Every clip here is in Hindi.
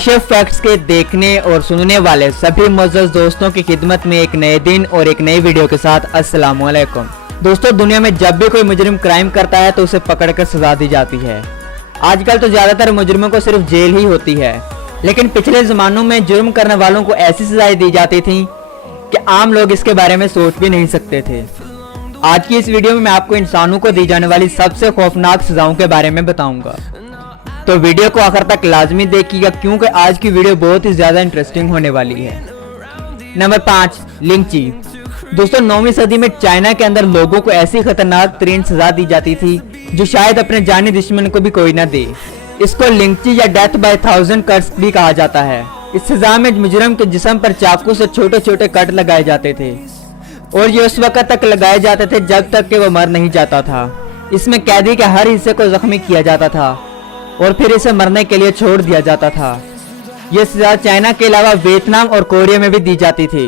काशिफ फैक्ट्स के देखने और सुनने वाले सभी मुअज़्ज़ज़ दोस्तों की खिदमत में एक नए दिन और एक नई वीडियो के साथ अस्सलाम वालेकुम। दोस्तों, दुनिया में जब भी कोई मुजरिम क्राइम करता है तो उसे पकड़कर सजा दी जाती है। आजकल तो ज़्यादातर मुजरिमों को सिर्फ जेल ही होती है, लेकिन पिछले ज़मानों में जुर्म करने वालों को ऐसी सजाएं दी जाती थी कि आम लोग इसके बारे में सोच भी नहीं सकते थे। आज की इस वीडियो में मैं आपको इंसानों को दी जाने वाली सबसे खौफनाक सजाओं के बारे में बताऊंगा, तो वीडियो को आखिर तक लाजमी देखिएगा क्योंकि आज की वीडियो बहुत ही ज्यादा इंटरेस्टिंग होने वाली है। नंबर 5, लिंची। दोस्तों, 9वीं सदी में चाइना के अंदर लोगों को ऐसी खतरनाक तरीन सजा दी जाती थी जो शायद अपने जानी दुश्मन को भी कोई ना दे। इसको लिंची या डेथ बाय 1000 कट्स भी कहा जाता है। इस सजा में मुजरिम के जिस्म पर चाकू से छोटे छोटे कट लगाए जाते थे और ये उस वक्त तक लगाए जाते थे जब तक कि वो मर नहीं जाता था। इसमें कैदी के हर हिस्से को जख्मी किया जाता था और फिर इसे मरने के लिए छोड़ दिया जाता था। यह सजा चाइना के अलावा वियतनाम और कोरिया में भी दी जाती थी।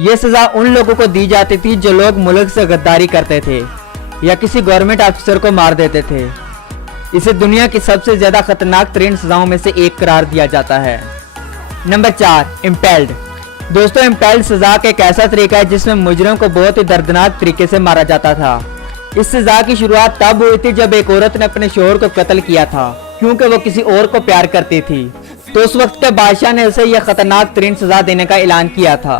यह सजा उन लोगों को दी जाती थी जो लोग मुल्क से गद्दारी करते थे या किसी गवर्नमेंट अफसर को मार देते थे। इसे दुनिया की सबसे ज्यादा खतरनाक तरीन सजाओं में से एक करार दिया जाता है। Number 4, impelled. दोस्तों, इम्पेल्ड सजा का एक ऐसा तरीका है जिसमें मुजरिम को बहुत ही दर्दनाक तरीके से मारा जाता था। इस सजा की शुरुआत तब हुई थी जब एक औरत ने अपने शोहर को कत्ल किया था क्योंकि वो किसी और को प्यार करती थी। तो उस वक्त के बादशाह ने उसे यह खतरनाक तरीन सजा देने का ऐलान किया था।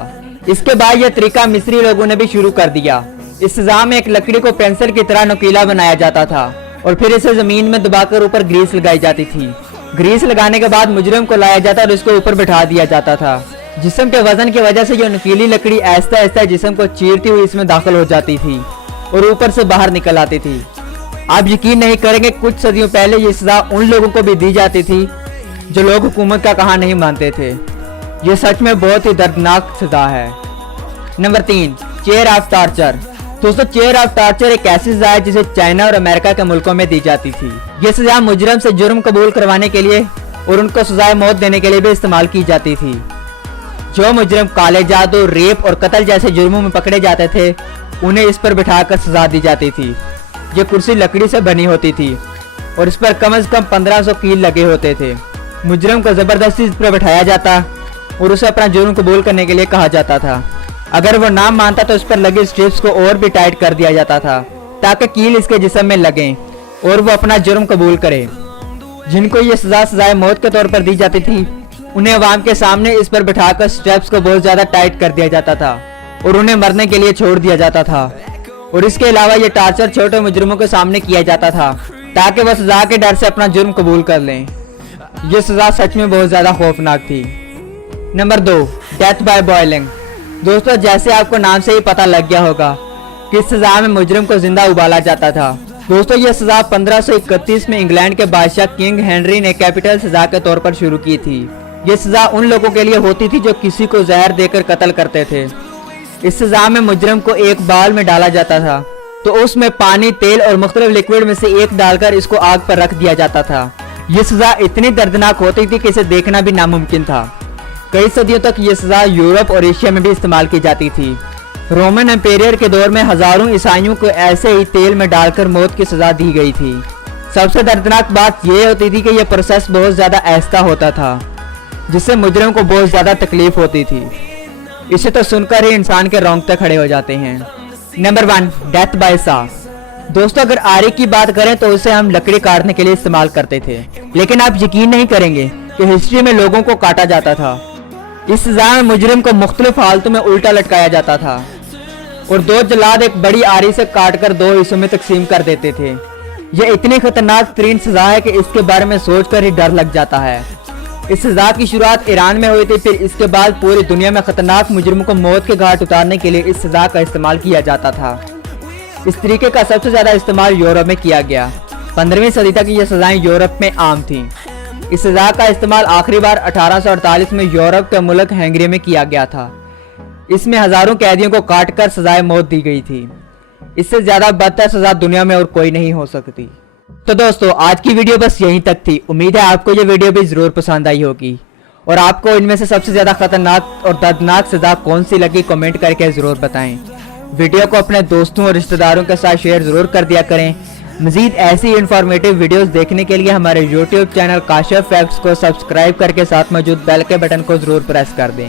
इसके बाद यह तरीका मिस्री लोगों ने भी शुरू कर दिया। इस सजा में एक लकड़ी को पेंसिल की तरह नुकीला बनाया जाता था और फिर इसे जमीन में दबाकर ऊपर ग्रीस लगाई जाती थी। ग्रीस लगाने के बाद मुजरिम को लाया जाता और उसको ऊपर बिठा दिया जाता था। जिस्म के वजन की वजह से यह नुकीली लकड़ी आहिस्ता आहिस्ता जिस्म को चीरती हुई इसमें दाखिल हो जाती थी और ऊपर से बाहर निकल आती थी। आप यकीन नहीं करेंगे, कुछ सदियों पहले ये सजा उन लोगों को भी दी जाती थी जो लोग हुकूमत का कहा नहीं मानते थे। ये सच में बहुत ही दर्दनाक सजा है। Number 3, chair of torture. दोस्तों, चेयर ऑफ टॉर्चर एक ऐसी सजा है जिसे चाइना और अमेरिका के मुल्कों में दी जाती थी। ये सजा मुजरिम से जुर्म कबूल करवाने के लिए और उनको सजाए मौत देने के लिए भी इस्तेमाल की जाती थी। जो मुजरिम काले जादू, रेप और कत्ल जैसे जुर्मों में पकड़े जाते थे उन्हें इस पर बिठाकर सजा दी जाती थी। ये कुर्सी लकड़ी से बनी होती थी और इस पर कम से कम 1500 कील लगे होते थे। मुजरिम को जबरदस्ती इस पर बिठाया जाता और उसे अपना जुर्म कबूल करने के लिए कहा जाता था। अगर वो ना मानता तो उस पर लगे स्ट्रिप्स को और भी टाइट कर दिया जाता था ताकि कील इसके जिस्म में लगे और वो अपना जुर्म कबूल करे। जिनको ये सजा सजाए मौत के तौर पर दी जाती थी उन्हें अवाम के सामने इस पर बिठाकर स्ट्रिप्स को बहुत ज्यादा टाइट कर दिया जाता था और उन्हें मरने के लिए छोड़ दिया जाता था। और इसके अलावा ये टार्चर छोटे मुजरिमों के सामने किया जाता था ताकि वह सजा के डर से अपना जुर्म कबूल कर लें। यह सजा सच में बहुत ज्यादा खौफनाक थी। Number 2, death by boiling. दोस्तों, जैसे आपको नाम से ही पता लग गया होगा कि इस सजा में मुजरिम को जिंदा उबाला जाता था। दोस्तों, यह सजा 1531 में इंग्लैंड के बादशाह किंग हेनरी ने कैपिटल सजा के तौर पर शुरू की थी। यह सजा उन लोगों के लिए होती थी जो किसी को जहर देकर कत्ल करते थे। इस सजा में मुजरिम को एक बाल में डाला जाता था तो उसमें पानी, तेल और मुख्तलिफ लिक्विड में से एक डालकर इसको आग पर रख दिया जाता था। यह सजा इतनी दर्दनाक होती थी कि इसे देखना भी नामुमकिन था। कई सदियों तक यह सजा यूरोप और एशिया में भी इस्तेमाल की जाती थी। रोमन एम्पायर के दौर में हजारों ईसाइयों को ऐसे ही तेल में डालकर मौत की सजा दी गई थी। सबसे दर्दनाक बात यह होती थी कि यह प्रोसेस बहुत ज्यादा आहिस्ता होता था जिससे मुजरिम को बहुत ज्यादा तकलीफ होती थी। इसे तो सुनकर ही इंसान के रोंगटे खड़े हो जाते हैं। Number 1, death by saw. दोस्तों, अगर आरे की बात करें तो उसे हम लकड़ी काटने के लिए इस्तेमाल करते थे, लेकिन आप यकीन नहीं करेंगे कि हिस्ट्री में लोगों को काटा जाता था। इस सजा में मुजरिम को मुख्तलिफ हालतों में उल्टा लटकाया जाता था और 2 जल्लाद एक बड़ी आरी से काटकर 2 हिस्सों में तकसीम कर देते थे। यह इतनी खतरनाक तरीन सजा है कि इसके बारे में सोचकर ही डर लग जाता है। इस सजा की शुरुआत ईरान में हुई थी, फिर इसके बाद पूरी दुनिया में खतरनाक मुजरिमों को मौत के घाट उतारने के लिए इस सजा का इस्तेमाल किया जाता था। इस तरीके का सबसे ज्यादा इस्तेमाल यूरोप में किया गया। 15वीं सदी तक ये सजाएं यूरोप में आम थीं। इस सजा का इस्तेमाल आखिरी बार 1848 में यूरोप के मुल्क हंगरी में किया गया था। इसमें हजारों कैदियों को काटकर सजाए मौत दी गई थी। इससे ज्यादा बदतर सजा दुनिया में और कोई नहीं हो सकती। तो दोस्तों, आज की वीडियो बस यहीं तक थी। उम्मीद है आपको ये वीडियो भी जरूर पसंद आई होगी और आपको इनमें से सबसे ज्यादा खतरनाक और दर्दनाक सजा कौन सी लगी कमेंट करके जरूर बताएं। वीडियो को अपने दोस्तों और रिश्तेदारों के साथ शेयर जरूर कर दिया करें मजीद ऐसी इंफॉर्मेटिव वीडियोस देखने के लिए हमारे यूट्यूब चैनल काशिफ फैक्ट्स को सब्सक्राइब करके साथ मौजूद बेल के बटन को जरूर प्रेस कर दें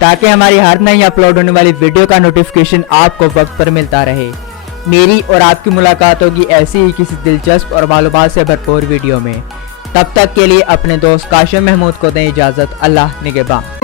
ताकि हमारी हर नई अपलोड होने वाली वीडियो का नोटिफिकेशन आपको वक्त पर मिलता रहे। मेरी और आपकी मुलाकात होगी ऐसी ही किसी दिलचस्प और मालूमात से भरपूर वीडियो में। तब तक के लिए अपने दोस्त काशिफ महमूद को दें इजाज़त। अल्लाह निगहबान।